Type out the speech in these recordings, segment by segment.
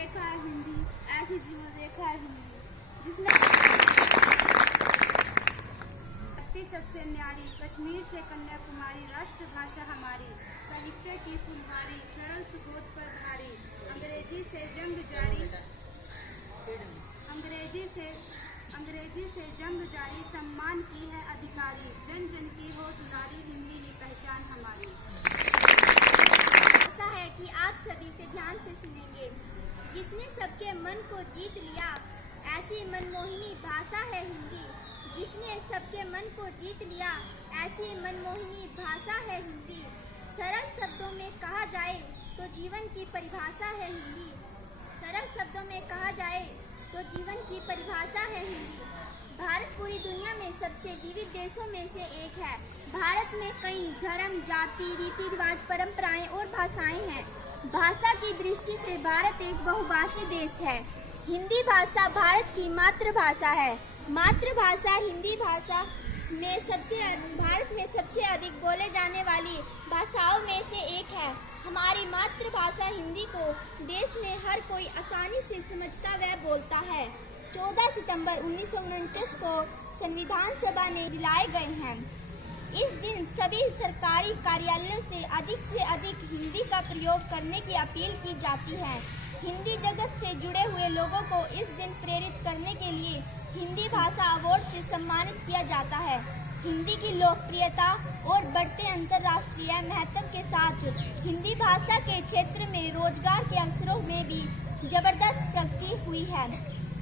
देखा है हिंदी, ऐसी जीवन देखा है हिंदी, जिसने धरती सबसे न्यारी, कश्मीर से कन्याकुमारी, राष्ट्रभाषा हमारी, साहित्य की फुलवारी, सरल सुबोध पर भारी, अंग्रेजी से जंग जारी, सम्मान की है अधिकारी, जन जन की हो दुलारी, हिंदी ही पहचान हमारी। ऐसा है कि आप सभी से ध्यान से सुनेंगे। जिसने सबके मन को जीत लिया, ऐसी मनमोहिनी भाषा है हिंदी। जिसने सबके मन को जीत लिया, ऐसी मनमोहिनी भाषा है हिंदी। सरल शब्दों में कहा जाए तो जीवन की परिभाषा है हिंदी। सरल शब्दों में कहा जाए तो जीवन की परिभाषा है हिंदी। भारत पूरी दुनिया में सबसे विविध देशों में से एक है। भारत में कई धर्म, जाति, रीति रिवाज, परंपराएं और भाषाएं हैं। भाषा की दृष्टि से भारत एक बहुभाषी देश है। हिंदी भाषा भारत की मातृभाषा है। मातृभाषा हिंदी भाषा में भारत में सबसे अधिक बोले जाने वाली भाषाओं में से एक है। हमारी मातृभाषा हिंदी को देश में हर कोई आसानी से समझता व बोलता है। 14 सितंबर 1949 को संविधान सभा ने लाए गए हैं। इस दिन सभी सरकारी कार्यालयों से अधिक हिंदी का प्रयोग करने की अपील की जाती है। हिंदी जगत से जुड़े हुए लोगों को इस दिन प्रेरित करने के लिए हिंदी भाषा अवार्ड से सम्मानित किया जाता है। हिंदी की लोकप्रियता और बढ़ते अंतर्राष्ट्रीय महत्व के साथ हिंदी भाषा के क्षेत्र में रोजगार के अवसरों में भी जबरदस्त प्रगति हुई है।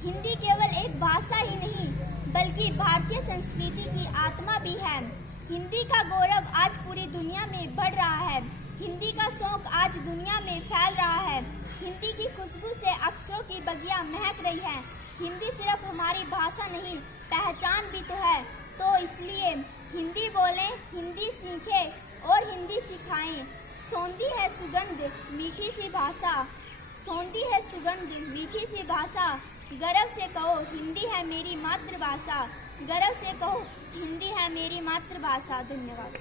हिंदी केवल एक भाषा ही नहीं, बल्कि भारतीय संस्कृति की आत्मा भी है। हिंदी का गौरव आज पूरी दुनिया में बढ़ रहा है। हिंदी का शौक आज दुनिया में फैल रहा है। हिंदी की खुशबू से अक्षरों की बगियां महक रही है। हिंदी सिर्फ हमारी भाषा नहीं, पहचान भी तो है। तो इसलिए हिंदी बोलें, हिंदी सीखें और हिंदी सिखाएं। सौंधी है सुगंध मीठी सी भाषा, सौंधी है सुगंध मीठी सी भाषा। गर्व से कहो हिंदी है मेरी मातृभाषा, गर्व से कहो हिंदी है मेरी मातृभाषा। धन्यवाद।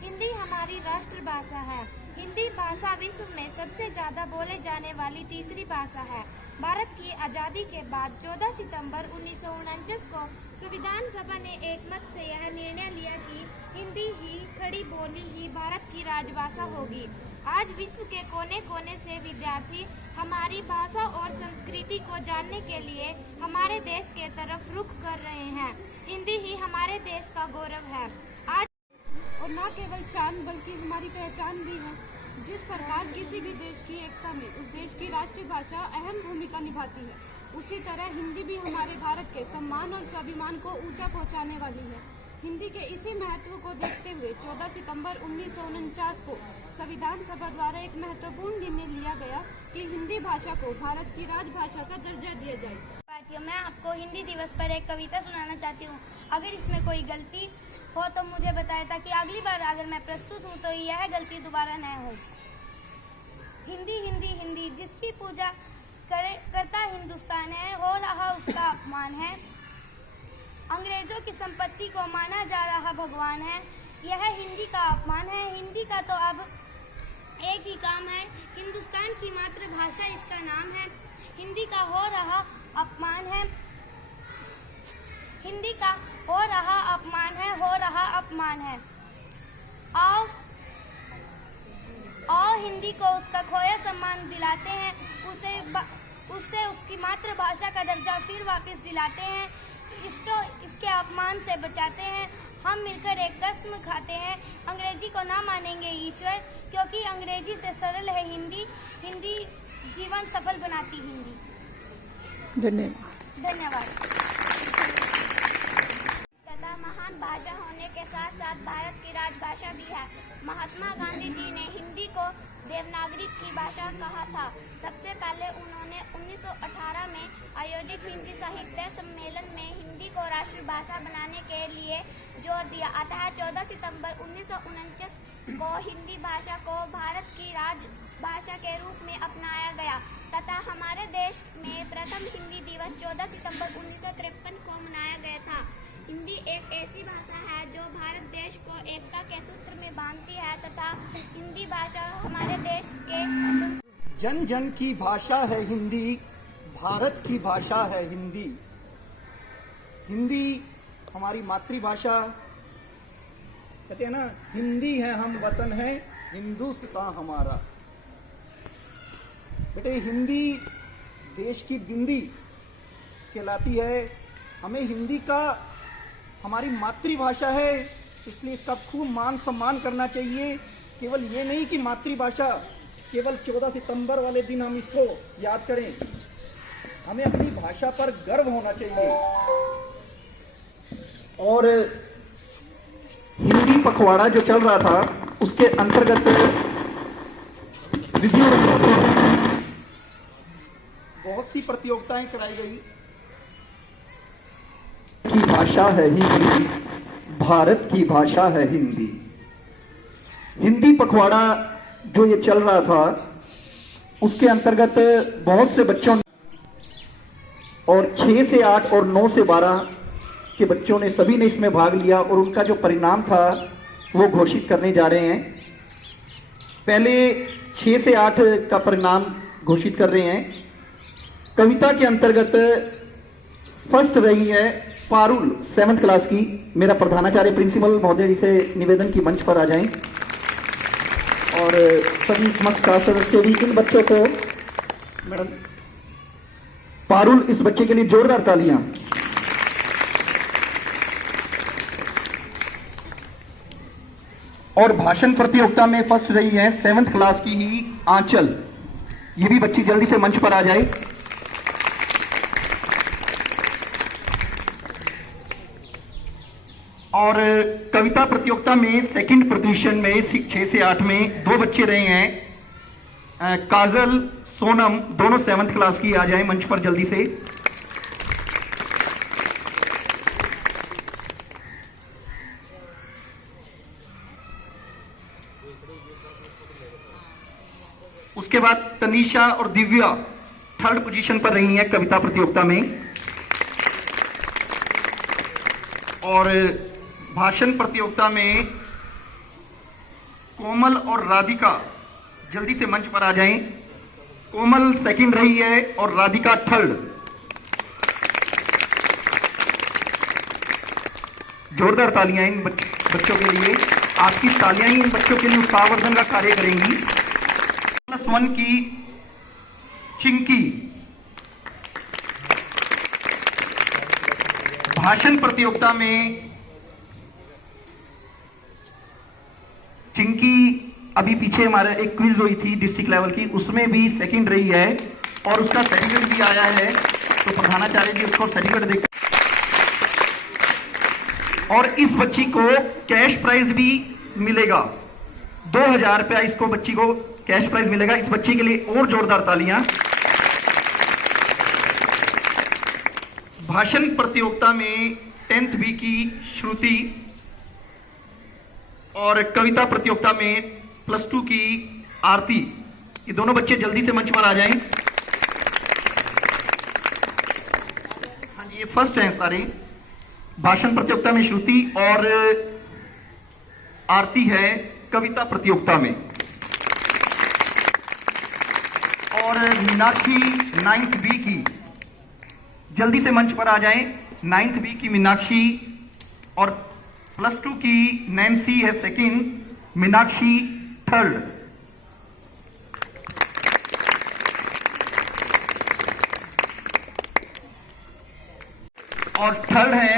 हिंदी हमारी राष्ट्रभाषा है। हिंदी भाषा विश्व में सबसे ज्यादा बोले जाने वाली तीसरी भाषा है। भारत की आज़ादी के बाद 14 सितंबर 1949 को संविधान सभा ने एकमत से यह निर्णय लिया कि हिंदी ही खड़ी बोली ही भारत की राजभाषा होगी। आज विश्व के कोने कोने से विद्यार्थी हमारी भाषा और संस्कृति को जानने के लिए हमारे देश के तरफ रुख कर रहे हैं। हिंदी ही हमारे देश का गौरव है आज, और न केवल शान बल्कि हमारी पहचान भी है। जिस प्रकार किसी भी देश की एकता में उस देश की राष्ट्रीय भाषा अहम भूमिका निभाती है, उसी तरह हिंदी भी हमारे भारत के सम्मान और स्वाभिमान को ऊंचा पहुंचाने वाली है। हिंदी के इसी महत्व को देखते हुए 14 सितंबर 1949 को संविधान सभा द्वारा एक महत्वपूर्ण निर्णय लिया गया कि हिंदी भाषा को भारत की राजभाषा का दर्जा दिया जाए। पार्टियों, मैं आपको हिंदी दिवस पर एक कविता सुनाना चाहती हूँ। अगर इसमें कोई गलती हो तो मुझे बताएं, ताकि अगली बार अगर मैं प्रस्तुत हूँ तो यह गलती दोबारा न हो। हिंदी हिंदी हिंदी जिसकी पूजा करता हिंदुस्तान है, हो रहा उसका अपमान है। अंग्रेजों की संपत्ति को माना जा रहा भगवान है, यह हिंदी का अपमान है। हिंदी का तो अब एक ही काम है, हिंदुस्तान की मातृभाषा इसका नाम है। हिंदी का हो रहा अपमान है, हिंदी का हो रहा अपमान है, हो रहा अपमान है। आओ हिंदी को उसका खोया सम्मान दिलाते हैं, उससे उसकी मातृभाषा का दर्जा फिर वापस दिलाते हैं, इसके अपमान से बचाते हैं। हम मिलकर एक कसम खाते हैं, अंग्रेजी को ना मानेंगे ईश्वर, क्योंकि अंग्रेजी से सरल है हिंदी, हिंदी जीवन सफल बनाती हिंदी। धन्यवाद। तथा महान भाषा होने के साथ साथ भारत की राजभाषा भी है। महात्मा गांधी जी ने हिंदी को देवनागरी की भाषा कहा था। सबसे पहले उन्होंने 1918 में आयोजित हिंदी साहित्य सम्मेलन में हिंदी को राष्ट्रभाषा बनाने के लिए जोर दिया। अतः 14 सितंबर 1949 को हिंदी भाषा को भारत की राजभाषा के रूप में अपनाया गया तथा हमारे देश में प्रथम हिंदी दिवस 14 सितंबर 1953 को मनाया गया था। हिंदी एक ऐसी भाषा है जो भारत देश को एकता के सूत्र में बांधती है तथा हिंदी भाषा हमारे देश के जन जन की भाषा है हिंदी, भारत की भाषा है हिंदी। हिंदी हमारी मातृभाषा, कहते हैं ना, हिंदी है हम वतन है हिंदुस्तान हमारा। बेटे हिंदी देश की बिंदी कहलाती है। हमें हिंदी का, हमारी मातृभाषा है, इसलिए इसका खूब मान सम्मान करना चाहिए। केवल ये नहीं कि मातृभाषा केवल 14 सितंबर वाले दिन हम इसको याद करें, हमें अपनी भाषा पर गर्व होना चाहिए। और हिंदी पखवाड़ा जो चल रहा था उसके अंतर्गत बहुत सी प्रतियोगिताएं कराई गई। की भाषा है हिंदी, भारत की भाषा है हिंदी। हिंदी पखवाड़ा जो ये चल रहा था उसके अंतर्गत बहुत से बच्चों और 6 से 8 और 9 से 12 के बच्चों ने, सभी ने इसमें भाग लिया और उनका जो परिणाम था वो घोषित करने जा रहे हैं। पहले 6 से 8 का परिणाम घोषित कर रहे हैं। कविता के अंतर्गत फर्स्ट रही है पारुल 7th क्लास की। मेरा प्रधानाचार्य प्रिंसिपल महोदय जी से निवेदन की मंच पर आ जाएं और सभी समस्त क्लास सदस्य भी इन बच्चों को, मैडम पारुल, इस बच्चे के लिए जोरदार तालियां। और भाषण प्रतियोगिता में फर्स्ट रही है 7th क्लास की ही आंचल। ये भी बच्ची जल्दी से मंच पर आ जाए। और कविता प्रतियोगिता में सेकंड पोजीशन में 6 से 8 में 2 बच्चे रहे हैं। काजल, सोनम, दोनों 7th क्लास की आ जाए मंच पर जल्दी से। उसके बाद तनीषा और दिव्या 3rd पोजीशन पर रही हैं कविता प्रतियोगिता में। और भाषण प्रतियोगिता में कोमल और राधिका जल्दी से मंच पर आ जाएं। कोमल सेकंड रही है और राधिका 3rd। जोरदार तालियां इन बच्चों के लिए। आपकी तालियां ही इन बच्चों के लिए उत्साहवर्धन का कार्य करेंगी। +1 की चिंकी भाषण प्रतियोगिता में, चिंकी अभी पीछे हमारा एक क्विज हुई थी डिस्ट्रिक्ट लेवल की, उसमें भी सेकंड रही है और उसका सर्टिफिकेट भी आया है। तो प्रधानाचार्य जी उसको सर्टिफिकेट देकर, और इस बच्ची को कैश प्राइज भी मिलेगा 2000 रुपया। इसको बच्ची को कैश प्राइज मिलेगा। इस बच्ची के लिए और जोरदार तालियां। भाषण प्रतियोगिता में 10th बी की श्रुति और कविता प्रतियोगिता में +2 की आरती। ये दोनों बच्चे जल्दी से मंच पर आ जाएं। हाँ जी, ये फर्स्ट हैं सारे। भाषण प्रतियोगिता में श्रुति और आरती है कविता प्रतियोगिता में। और मीनाक्षी 9th बी की जल्दी से मंच पर आ जाएं। 9th बी की मीनाक्षी और +2 की नैन्सी है सेकंड, मीनाक्षी 3rd। और 3rd है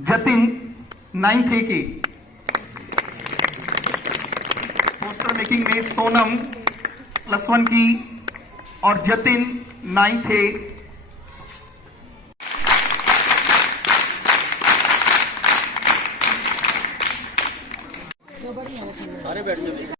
जतिन 9th A के। पोस्टर मेकिंग में सोनम +1 की और जतिन 9th A